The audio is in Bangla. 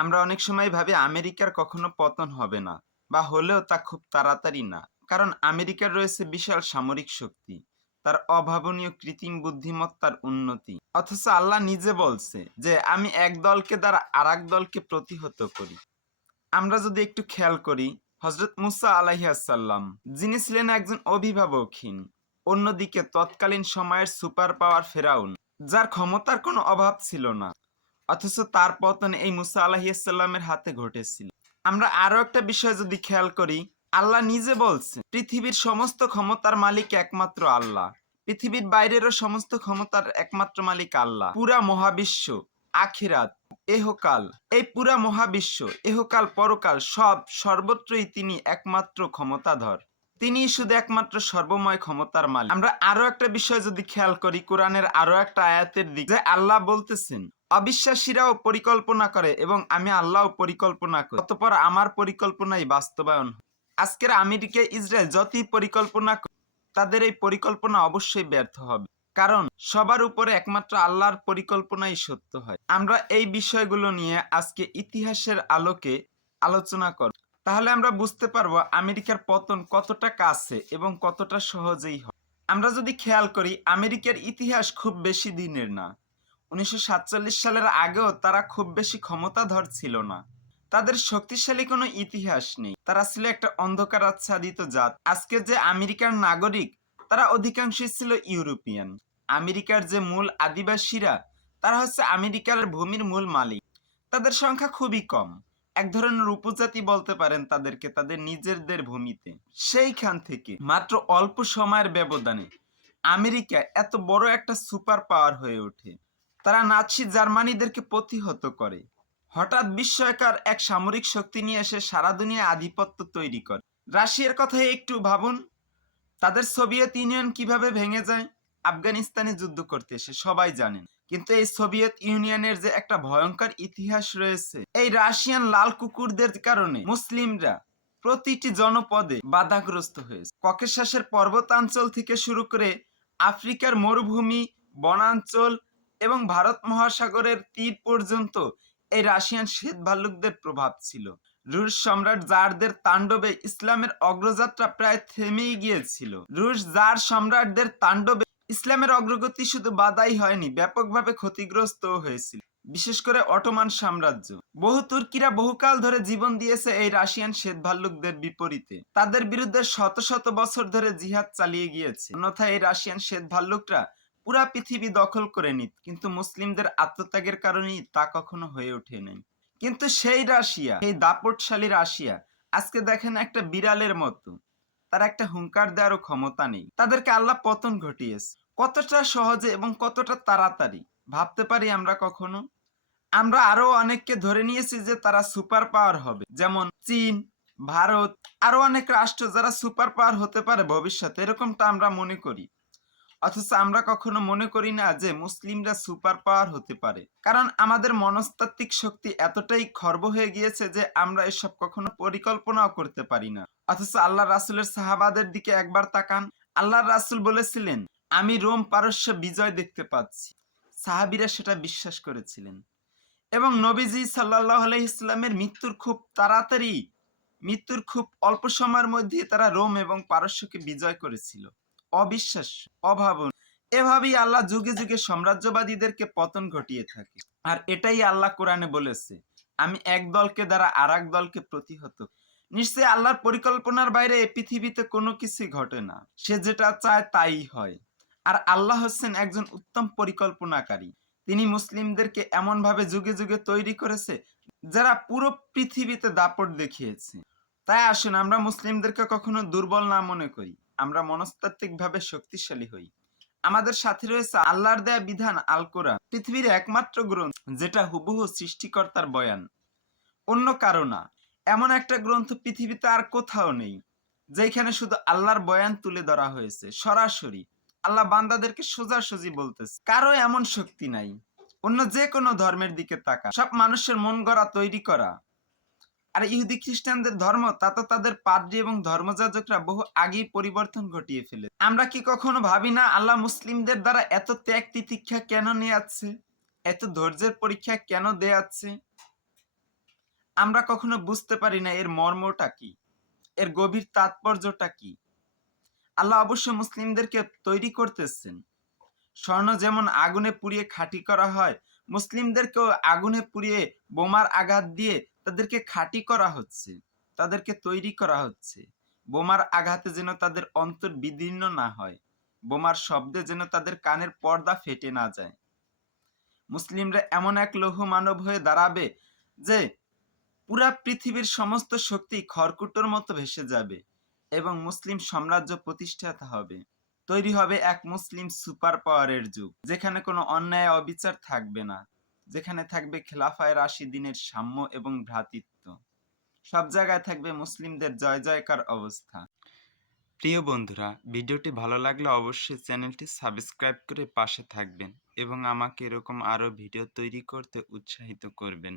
আমরা অনেক সময় ভাবি আমেরিকার কখনো পতন হবে না বা হলেও তা খুব তাড়াতাড়ি না। কারণ আমেরিকার রয়েছে বিশাল সামরিক শক্তি, তার অভাবনীয় কৃত্রিম বুদ্ধিমত্তার উন্নতি। অথচ আল্লাহ নিজে বলছে যে আমি এক দলকে দ্বারা আর এক দলকে প্রতিহত করি। আমরা যদি একটু খেয়াল করি, হযরত মুসা আলাইহিসসালাম যিনি ছিলেন একজন অভিভাবকহীন, অন্যদিকে তৎকালীন সময়ের সুপার পাওয়ার ফেরাউন, যার ক্ষমতার কোনো অভাব ছিল না, অথচ তার পতন এই মুসা আলাইহিসসালামের হাতে ঘটেছিল। আমরা আরো একটা বিষয় যদি খেয়াল করি, আল্লাহ নিজে বলছে পৃথিবীর সমস্ত ক্ষমতার মালিক একমাত্র আল্লাহ। পৃথিবীর বাইরেরও সমস্ত ক্ষমতার একমাত্র মালিক আল্লাহ। পুরা মহাবিশ্ব, আখিরাত, এহকাল, এই পুরা মহাবিশ্ব, এহকাল, পরকাল সব সর্বত্রই তিনি একমাত্র ক্ষমতাধর। তিনি শুধু একমাত্র সর্বময় ক্ষমতার মালিক। আমরা আরো একটা বিষয় যদি খেয়াল করি, কোরআনের আরো একটা আয়াতের দিকে, যে আল্লাহ বলতেছেন অবিশ্বাসীরাও পরিকল্পনা করে এবং আমি আল্লাহও পরিকল্পনা করি, অতঃপর আমার পরিকল্পনাই বাস্তবায়ন হয়। আজকের আমেরিকা ইসরায়েল যতই পরিকল্পনা করে, তাদের এই পরিকল্পনা অবশ্যই ব্যর্থ হবে। কারণ সবার উপরে একমাত্র আল্লাহর পরিকল্পনাই সত্য হয়। আমরা এই বিষয়গুলো নিয়ে আজকে ইতিহাসের আলোকে আলোচনা করব। তাহলে আমরা বুঝতে পারবো আমেরিকার পতন কতটা কাছে এবং কতটা সহজেই হয়। আমরা যদি খেয়াল করি, আমেরিকার ইতিহাস খুব বেশি দিনের না। 1947 সালের আগেও তারা খুব বেশি ক্ষমতাধর ছিল না। তাদের শক্তিশালী কোনো ইতিহাস নেই। তারা ছিল একটা অন্ধকার আচ্ছাদিত জাত। আজকে যে আমেরিকার নাগরিক, তারা অধিকাংশই ছিল ইউরোপিয়ান। আমেরিকার যে মূল আদিবাসীরা, তারা হচ্ছে আমেরিকার ভূমির মূল মালিক। তাদের সংখ্যা খুবই কম। এক ধরনের উপজাতি বলতে পারেন তাদেরকে, তাদের নিজেদের ভূমিতে। সেইখান থেকে মাত্র অল্প সময়ের ব্যবধানে আমেরিকা এত বড় একটা সুপার পাওয়ার হয়ে ওঠে। তারা নাৎসি জার্মানিদেরকে প্রতিহত করে। হঠাৎ বিস্ময়কর এক সামরিক শক্তি নিয়ে এসে সারা দুনিয়ায় আধিপত্য তৈরি করে। রাশিয়ার কথা একটু ভাবুন, তাদের সোভিয়েত ইউনিয়ন কিভাবে ভেঙে যায় আফগানিস্তানে যুদ্ধ করতে এসে, সবাই জানেন। কিন্তু এই সোভিয়েত ইউনিয়নের যে একটা ভয়ঙ্কর ইতিহাস রয়েছে, এই রাশিয়ান লাল কুকুরদের কারণে মুসলিমরা প্রতিটি জনপদে বাধাগ্রস্ত হয়েছে। ককেশাসের পর্বতাঞ্চল থেকে শুরু করে আফ্রিকার মরুভূমি, বনাঞ্চল এবং ভারত মহাসাগরের তীর পর্যন্ত এই রাশিয়ান শ্বেত ভাল্লুকদের প্রভাব ছিল। রুশ সম্রাট জারদের তাণ্ডবে ইসলামের অগ্রযাত্রা প্রায় থেমেই গিয়েছিল। রুশ জার সম্রাটদের তাণ্ডবে ইসলামের অগ্রগতি শুধু বাধাই হয়নি, ব্যাপকভাবে ক্ষতিগ্রস্তও হয়েছিল। বিশেষ করে অটোমান সাম্রাজ্য। বহু তুর্কিরা বহুকাল ধরে জীবন দিয়েছে এই রাশিয়ান শ্বেত ভাল্লুকদের বিপরীতে। তাদের বিরুদ্ধে শত শত বছর ধরে জিহাদ চালিয়ে গিয়েছে। অন্যথায় এই রাশিয়ান শ্বেত ভাল্লুকরা পুরা পৃথিবী দখল করে নিত, কিন্তু মুসলিমদের আত্মত্যাগের কারণেই তা কখনো হয়ে ওঠেনি। কিন্তু সেই রাশিয়া, এই দাপটশালী রাশিয়া আজকে দেখেন একটা বিড়ালের মতো। তার একটা হুঙ্কার দেওয়ারও ক্ষমতা নেই। তাদেরকে আল্লাহ পতন ঘটিয়েছে কতটা সহজে এবং কতটা তাড়াতাড়ি, ভাবতে পারি আমরা কখনো? আমরা আরো অনেককে ধরে নিয়েছি যে তারা সুপার পাওয়ার হবে, যেমন চীন, ভারত, আরো অনেক রাষ্ট্র যারা সুপার পাওয়ার হতে পারে ভবিষ্যতে, এরকমটা আমরা মনে করি। অথচ আমরা কখনো মনে করি না যে মুসলিমরা সুপার পাওয়ার হতে পারে। কারণ আমাদের মনস্তাত্ত্বিক শক্তি এতটাই খর্ব হয়ে গিয়েছে যে আমরা এসব কখনো পরিকল্পনাও করতে পারি না। অথচ আল্লাহ রাসূলের সাহাবাদের দিকে একবার তাকান। আল্লাহর রাসূল বলেছিলেন, আমি রোম পারস্য বিজয় দেখতে পাচ্ছি। সাহাবীরা সেটা বিশ্বাস করেছিলেন এবং নবীজি সাল্লাল্লাহু আলাইহি সাল্লামের মৃত্যুর খুব অল্প সময়ের মধ্যে তারা রোম এবং পারস্যকে বিজয় করেছিল। অবিশ্বাস্য, অভাবনীয়। এভাবেই আল্লাহ যুগে যুগে সাম্রাজ্যবাদীদেরকে পতন ঘটিয়ে থাকে। আর এটাই আল্লাহ কোরআনে বলেছে, আমি এক দলকে দ্বারা আর এক দলকে প্রতিহত। নিশ্চয়ই আল্লাহর পরিকল্পনার বাইরে এই পৃথিবীতে কোনো কিছুই ঘটে না। সে যেটা চায় তাই হয়। আর আল্লাহ হচ্ছেন একজন উত্তম পরিকল্পনাকারী। তিনি মুসলিমদেরকে এমন ভাবে যুগে যুগে তৈরি করেছে যারা পুরো পৃথিবীতে দাপট দেখিয়েছে। তাই আসুন আমরা মুসলিমদেরকে কখনো দুর্বল না মনে করি, আমরা মনস্তাত্ত্বিকভাবে শক্তিশালী হই। আমাদের সাথে রয়েছে আল্লাহর দেয়া বিধান আল কোরআন, পৃথিবীর একমাত্র গ্রন্থ যেটা হুবহু সৃষ্টিকর্তার বয়ান, অন্য কারো না। এমন একটা গ্রন্থ পৃথিবীতে আর কোথাও নেই যেখানে শুধু আল্লাহর বয়ান তুলে ধরা হয়েছে সরাসরি। আল্লাহ বান্দাদেরকে সোজাসুজি বলতেছে, কারো এমন শক্তি নাই। অন্য যে কোনো ধর্মের দিকে তাকা, সব মানুষের মন গড়া তৈরি করা। আর ইহুদি খ্রিস্টানদের ধর্ম, তা তো তাদের পাদ্রী এবং ধর্মযাজকরা বহু আগেই পরিবর্তন ঘটিয়ে ফেলে। আমরা কি কখনো ভাবি না আল্লাহ মুসলিমদের দ্বারা এত ত্যাগ তিতিক্ষা কেন নেয়াচ্ছে, এত ধৈর্যের পরীক্ষা কেন দেয়াচ্ছে? আমরা কখনো বুঝতে পারি না এর মর্মটা কি, এর গভীর তাৎপর্যটা কি। আল্লাহ অবশ্য মুসলিমদেরকে তৈরি করতেছেন। স্বর্ণ যেমন আগুনে পুড়িয়ে খাঁটি করা হয়, মুসলিমদেরকেও আগুনে পুড়িয়ে বোমার আঘাত দিয়ে তাদেরকে খাঁটি করা হচ্ছে, তাদেরকে তৈরি করা হচ্ছে। বোমার আঘাতে যেন তাদের অন্তর বিদীর্ণ না হয়, বোমার শব্দে যেন তাদের কানের পর্দা ফেটে না যায়। মুসলিমরা এমন এক লৌহ মানব হয়ে দাঁড়াবে যে পুরা পৃথিবীর সমস্ত শক্তি খড়কুটোর মতো ভেসে যাবে এবং মুসলিম সাম্রাজ্য প্রতিষ্ঠিত হবে। তৈরি হবে এক মুসলিম সুপার পাওয়ারের যুগ, যেখানে কোনো অন্যায় অবিচার থাকবে না, যেখানে থাকবে খেলাফায়ে রাশিদিনের সাম্য এবং ভ্রাতৃত্ব। সব জায়গায় থাকবে মুসলিমদের জয় জয়কার অবস্থা। প্রিয় বন্ধুরা, ভিডিওটি ভালো লাগলে অবশ্যই চ্যানেলটি সাবস্ক্রাইব করে পাশে থাকবেন এবং আমাকে এরকম আরও ভিডিও তৈরি করতে উৎসাহিত করবেন।